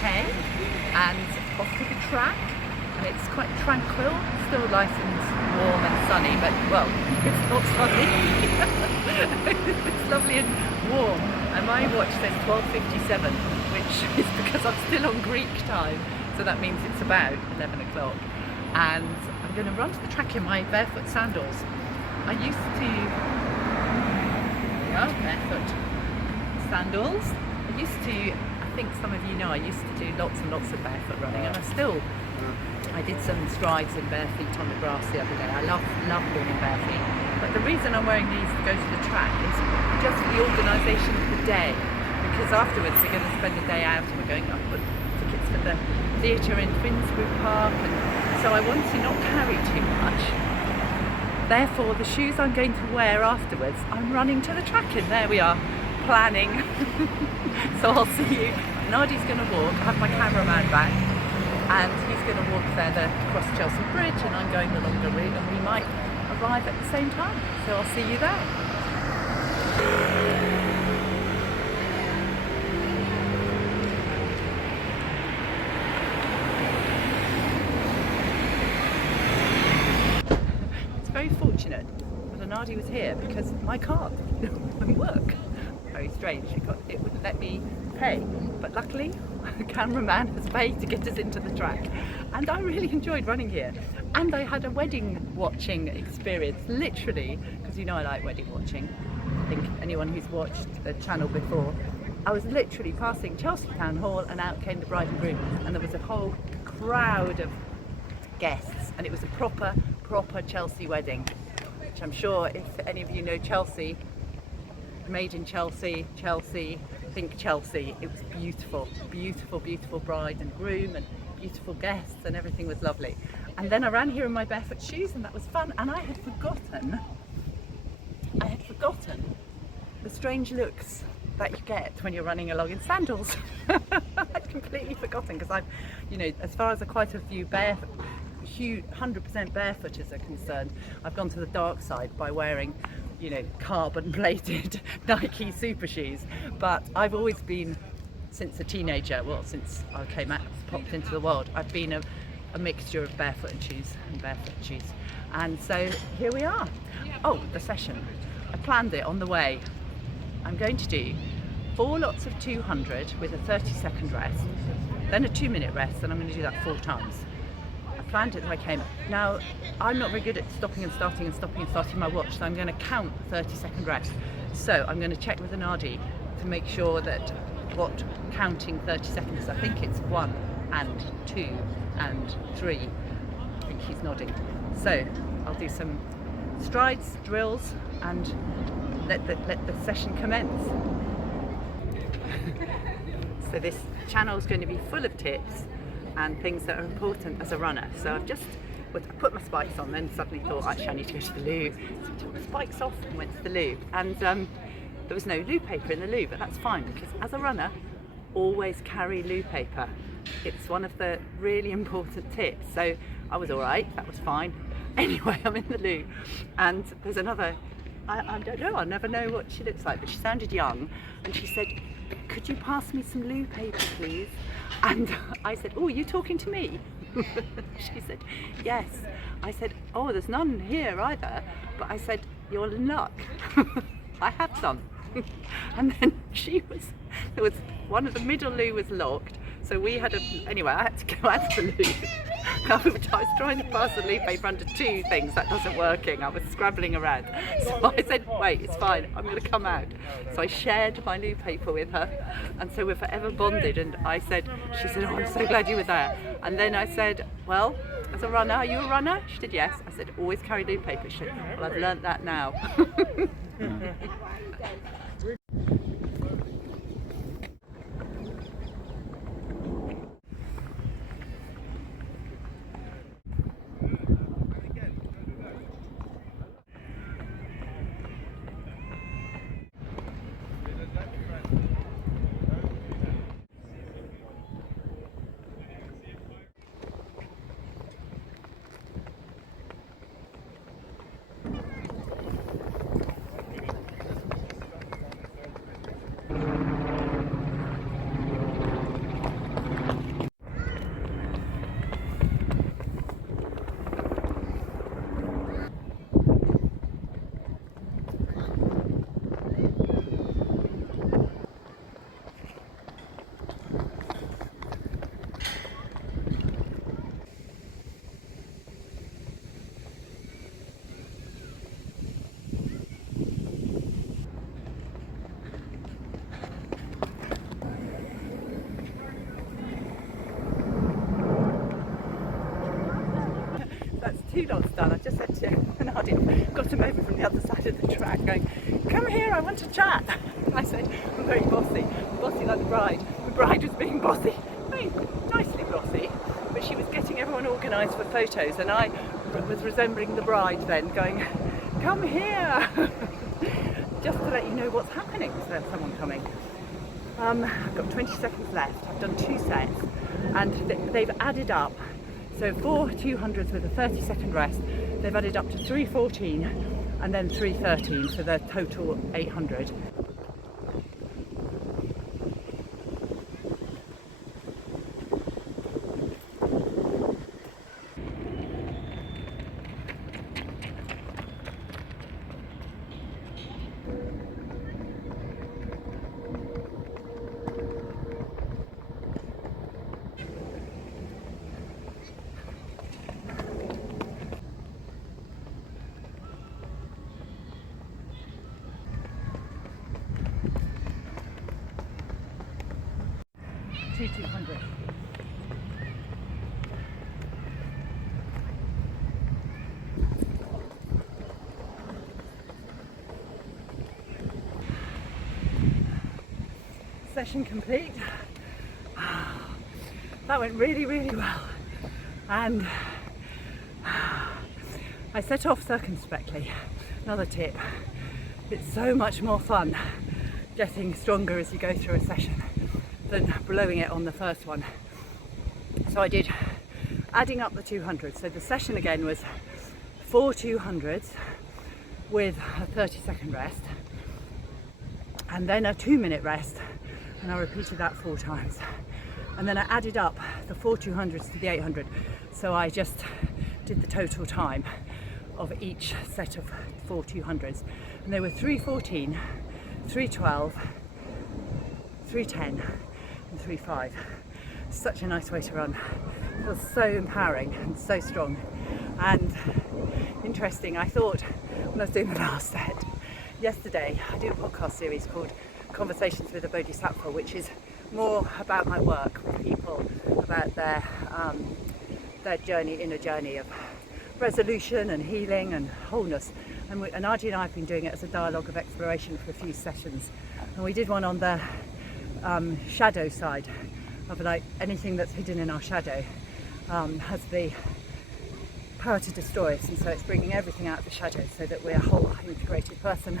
10 and off to the track, and it's quite tranquil, still nice and warm and sunny, but well, it's not sunny. It's lovely and warm, and my watch says 12:57, which is because I'm still on Greek time, so that means it's about 11 o'clock, and I'm going to run to the track in my barefoot sandals. I used to, barefoot sandals. I used to, I think some of you know, I used to do lots and lots of barefoot running, and I did some strides in bare feet on the grass the other day. I love walking bare feet. But the reason I'm wearing these to go to the track is just for the organisation of the day, because afterwards we're going to spend the day out and we're going up with tickets for the theatre in Finsbury Park, and so I want to not carry too much. Therefore, the shoes I'm going to wear afterwards, I'm running to the track in. There we are, planning. So I'll see you. Nadi's going to walk, I have my cameraman back, and he's going to walk further across Chelsea Bridge, and I'm going the longer route, and we might arrive at the same time. So I'll see you there. Very fortunate that Nadi was here, because my card wouldn't work. Very strange, it wouldn't let me pay, but luckily the cameraman has paid to get us into the track, and I really enjoyed running here, and I had a wedding watching experience, literally, because you know I like wedding watching. I think anyone who's watched the channel before, I was literally passing Chelsea Town Hall and out came the bride and groom, and there was a whole crowd of guests, and it was a proper Chelsea wedding, which I'm sure if any of you know Chelsea, made in Chelsea, think Chelsea. It was beautiful bride and groom and beautiful guests, and everything was lovely. And then I ran here in my barefoot shoes, and that was fun, and I had forgotten the strange looks that you get when you're running along in sandals. I'd completely forgotten, because I've, you know, as far as quite a few 100% barefooters are concerned, I've gone to the dark side by wearing, you know, carbon plated Nike super shoes. But I've always been, since a teenager, well, since I popped into the world, I've been a mixture of barefoot shoes and barefoot shoes. And so here we are. Oh, the session. I planned it on the way. I'm going to do 4 lots of 200 with a 30-second rest, then a 2-minute rest, and I'm going to do that 4 times. Planned it as I came. Now, I'm not very good at stopping and starting my watch, so I'm going to count 30-second rest. So I'm going to check with Nadi to make sure that what counting 30 seconds, I think it's 1 and 2 and 3. I think he's nodding. So I'll do some strides, drills, and let the session commence. So this channel is going to be full of tips and things that are important as a runner. So I put my spikes on, then suddenly thought, actually I need to go to the loo. So I took my spikes off and went to the loo, and there was no loo paper in the loo, but that's fine, because as a runner, always carry loo paper. It's one of the really important tips. So I was all right, that was fine. Anyway, I'm in the loo, and there's another, I don't know, I'll never know what she looks like, but she sounded young, and she said, could you pass me some loo paper, please? And I said, oh, are you talking to me? She said, yes. I said, oh, there's none here either. But I said, you're in luck. I have some. And then there was one of the middle loo was locked. So we had anyway, I had to go out to the loo. I was trying to pass the loo paper under 2 things, that wasn't working. I was scrabbling around. So I said, wait, it's fine, I'm going to come out. So I shared my loo paper with her, and so we're forever bonded. And she said, oh, I'm so glad you were there. And then I said, well, as a runner, are you a runner? She said, yes. I said, always carry loo paper. She said, well, I've learnt that now. not done. I just said to Nadia, got him over from the other side of the track going, come here, I want to chat. And I said, I'm very bossy like the bride. The bride was being bossy, very nicely bossy, but she was getting everyone organised for photos, and I was resembling the bride then, going, come here, just to let you know what's happening. Is there someone coming? I've got 20 seconds left. I've done 2 sets, and they've added up. So 4 200s with a 30-second rest. They've added up to 3:14 and then 3:13 for the total 800. Two 200. Session complete. That went really, really well, and I set off circumspectly. Another tip: it's so much more fun getting stronger as you go through a session than blowing it on the first one. So I did, adding up the 200s. So the session again was 4 200s with a 30-second rest, and then a 2-minute rest, and I repeated that 4 times. And then I added up the 4 200s to the 800. So I just did the total time of each set of 4 200s, and they were 3:14, 3:12, 3:10 and 3:05. Such a nice way to run. It feels so empowering and so strong. And interesting, I thought when I was doing the last set yesterday, I do a podcast series called Conversations with a Bodhisattva, which is more about my work with people, about their inner journey of resolution and healing and wholeness. And Archie and I have been doing it as a dialogue of exploration for a few sessions. And we did one on the shadow side of, like, anything that's hidden in our shadow has the power to destroy us, and so it's bringing everything out of the shadow so that we're a whole integrated person.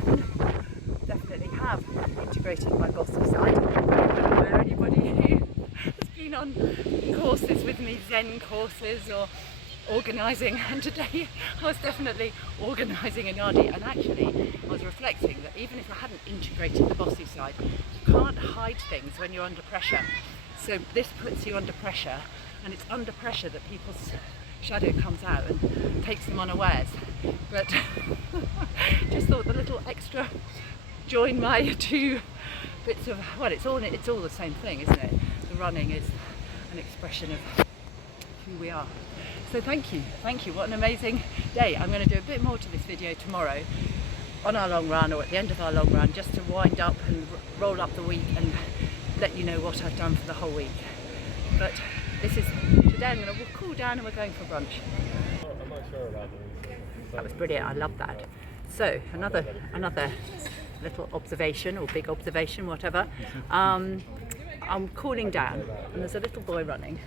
Definitely have integrated my bossy side. Where anybody who has been on courses with me, Zen courses or organising, and today I was definitely organising an RD, and actually I was reflecting that even if I hadn't integrated the bossy side, you can't hide things when you're under pressure. So this puts you under pressure, and it's under pressure that people's shadow comes out and takes them unawares. But just thought the little extra join my 2 bits of, well, it's all the same thing, isn't it? The running is an expression of who we are. So thank you, what an amazing day. I'm going to do a bit more to this video tomorrow on our long run, or at the end of our long run, just to wind up and roll up the week and let you know what I've done for the whole week. But this is today. I'm going to cool down and we're going for brunch. I'm not sure about that. That was brilliant. I love that. So another little observation, or big observation, whatever. I'm cooling down, and there's a little boy running.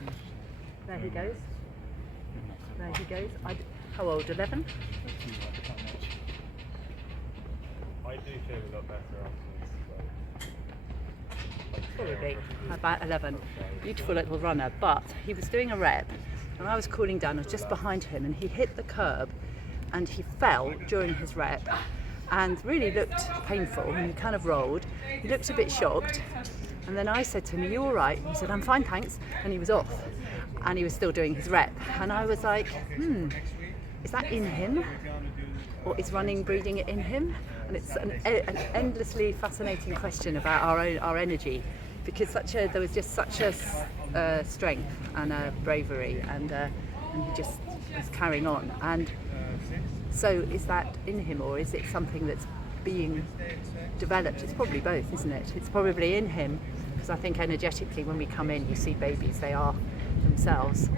There he goes. There he goes. How old? 11? I do feel a lot better afterwards. Probably about 11. Beautiful little runner, but he was doing a rep, and I was cooling down. I was just behind him, and he hit the curb, and he fell during his rep, and really looked painful, and he kind of rolled. He looked a bit shocked, and then I said to him, "Are you all right?" He said, "I'm fine, thanks," and he was off, and he was still doing his rep, and I was like, is that in him, or is running breeding it in him? And it's an endlessly fascinating question about our energy, because there was just such a strength and a bravery, and he just was carrying on. And so is that in him, or is it something that's being developed? It's probably both, isn't it? It's probably in him, because I think energetically when we come in, you see babies, they are themselves.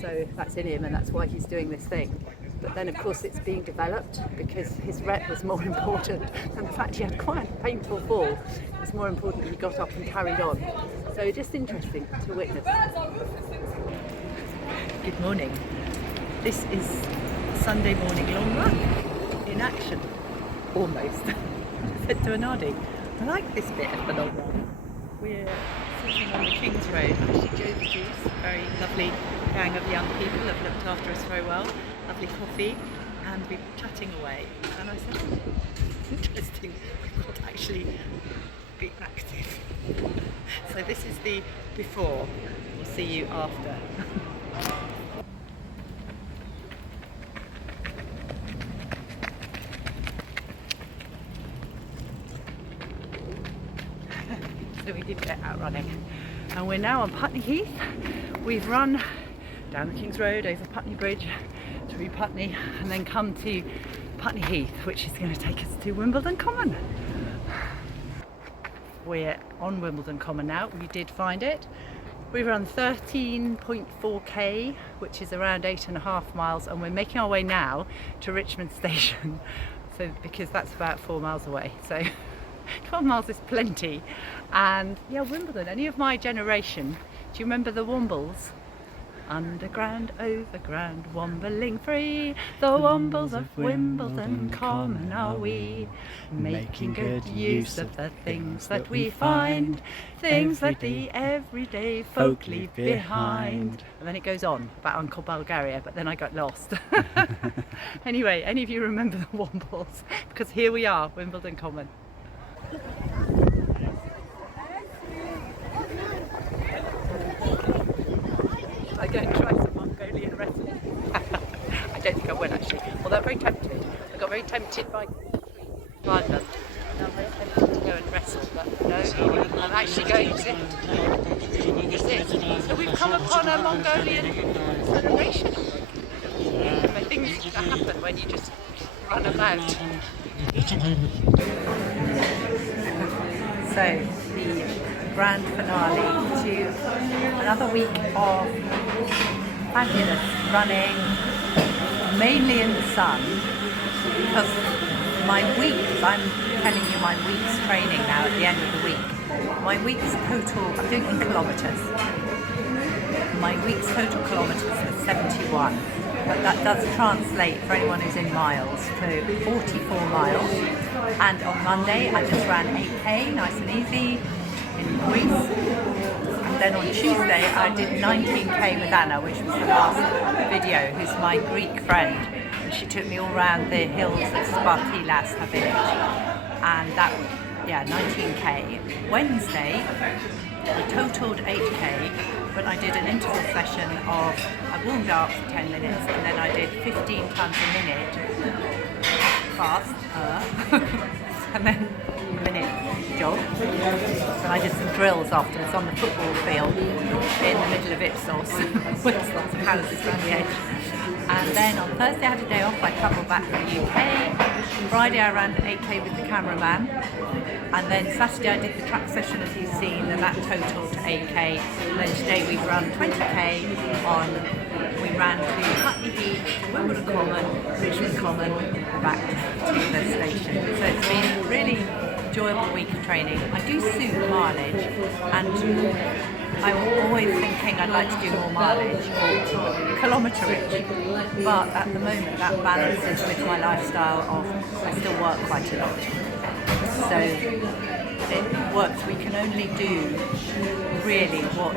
So that's in him, and that's why he's doing this thing. but then of course it's being developed because his rep was more important, and the fact he had quite a painful fall was more important that he got up and carried on. So just interesting to witness. Good morning. This is Sunday morning long run in action, almost. I said to Anadi, I like this bit of the long run. We're sitting on the King's Road, actually Joe the Juice, very lovely gang of young people have looked after us very well, lovely coffee, and we're chatting away. And I said, oh, it's interesting, we've got to actually be active. So this is the before, we'll see you after. So we did get out running, and we're now on Putney Heath. We've run down the King's Road, over Putney Bridge, through Putney, and then come to Putney Heath, which is going to take us to Wimbledon Common. We're on Wimbledon Common now. We did find it. We run 13.4k, which is around 8.5 miles, and we're making our way now to Richmond Station, so because that's about 4 miles away. So 12 miles is plenty. And yeah, Wimbledon, any of my generation, do you remember the Wombles? Underground, overground, wombling free, the Wombles of Wimbledon Common are we, making good use of the things that we find, things that the everyday folk leave behind. And then it goes on about Uncle Bulgaria, but then I got lost. Anyway, any of you remember the Wombles? Because here we are, Wimbledon Common. I go and try some Mongolian wrestling. I don't think I will actually, although I'm very tempted. I got very tempted by London. I'm very tempted to go and wrestle, but no, I'm actually going to. So we've come upon a Mongolian celebration. The things that happen when you just run about. So the grand finale to another week of fabulous running, mainly in the sun, because my weeks, I'm telling you my week's training now at the end of the week. My week's total, I'm doing in kilometres, my week's total kilometres was 71, but that does translate for anyone who's in miles to 44 miles. And on Monday I just ran 8k, nice and easy, in Greece. And then on Tuesday I did 19k with Anna, which was the last video, who's my Greek friend. And she took me all around the hills of Spartilas, her village. And that, yeah, 19k. Wednesday I totaled 8k, but I did an interval session of, I warmed up for 10 minutes and then I did 15 times a minute, fast, and then a minute jog. And I did some drills afterwards on the football field in the middle of Ipsos, with lots of houses around the edge. And then on Thursday I had a day off, I travelled back to the UK. Friday I ran 8k with the cameraman. And then Saturday I did the track session as you've seen, and that totaled to 8k. And then today we've run 20k we ran to Putney Heath, Wimbledon Common, Richmond Common, back to the station. So it's been a really enjoyable week of training. I do suit mileage, and I'm always thinking I'd like to do more mileage or kilometerage, but at the moment that balances with my lifestyle of I still work quite a lot. So it works, we can only do really what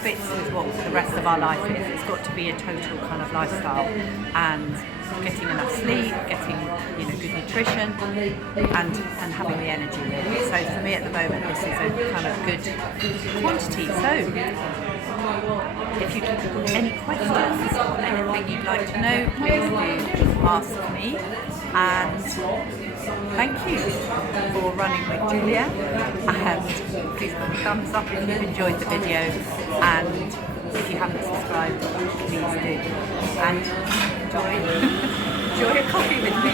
fits with what the rest of our life is. It's got to be a total kind of lifestyle, and getting enough sleep, getting good nutrition, and having the energy really. So for me at the moment this is a kind of good quantity. So if you have any questions or anything you'd like to know, please do ask me. And thank you for running with Julia, and please put a thumbs up if you've enjoyed the video, and if you haven't subscribed, please do, and enjoy a coffee with me.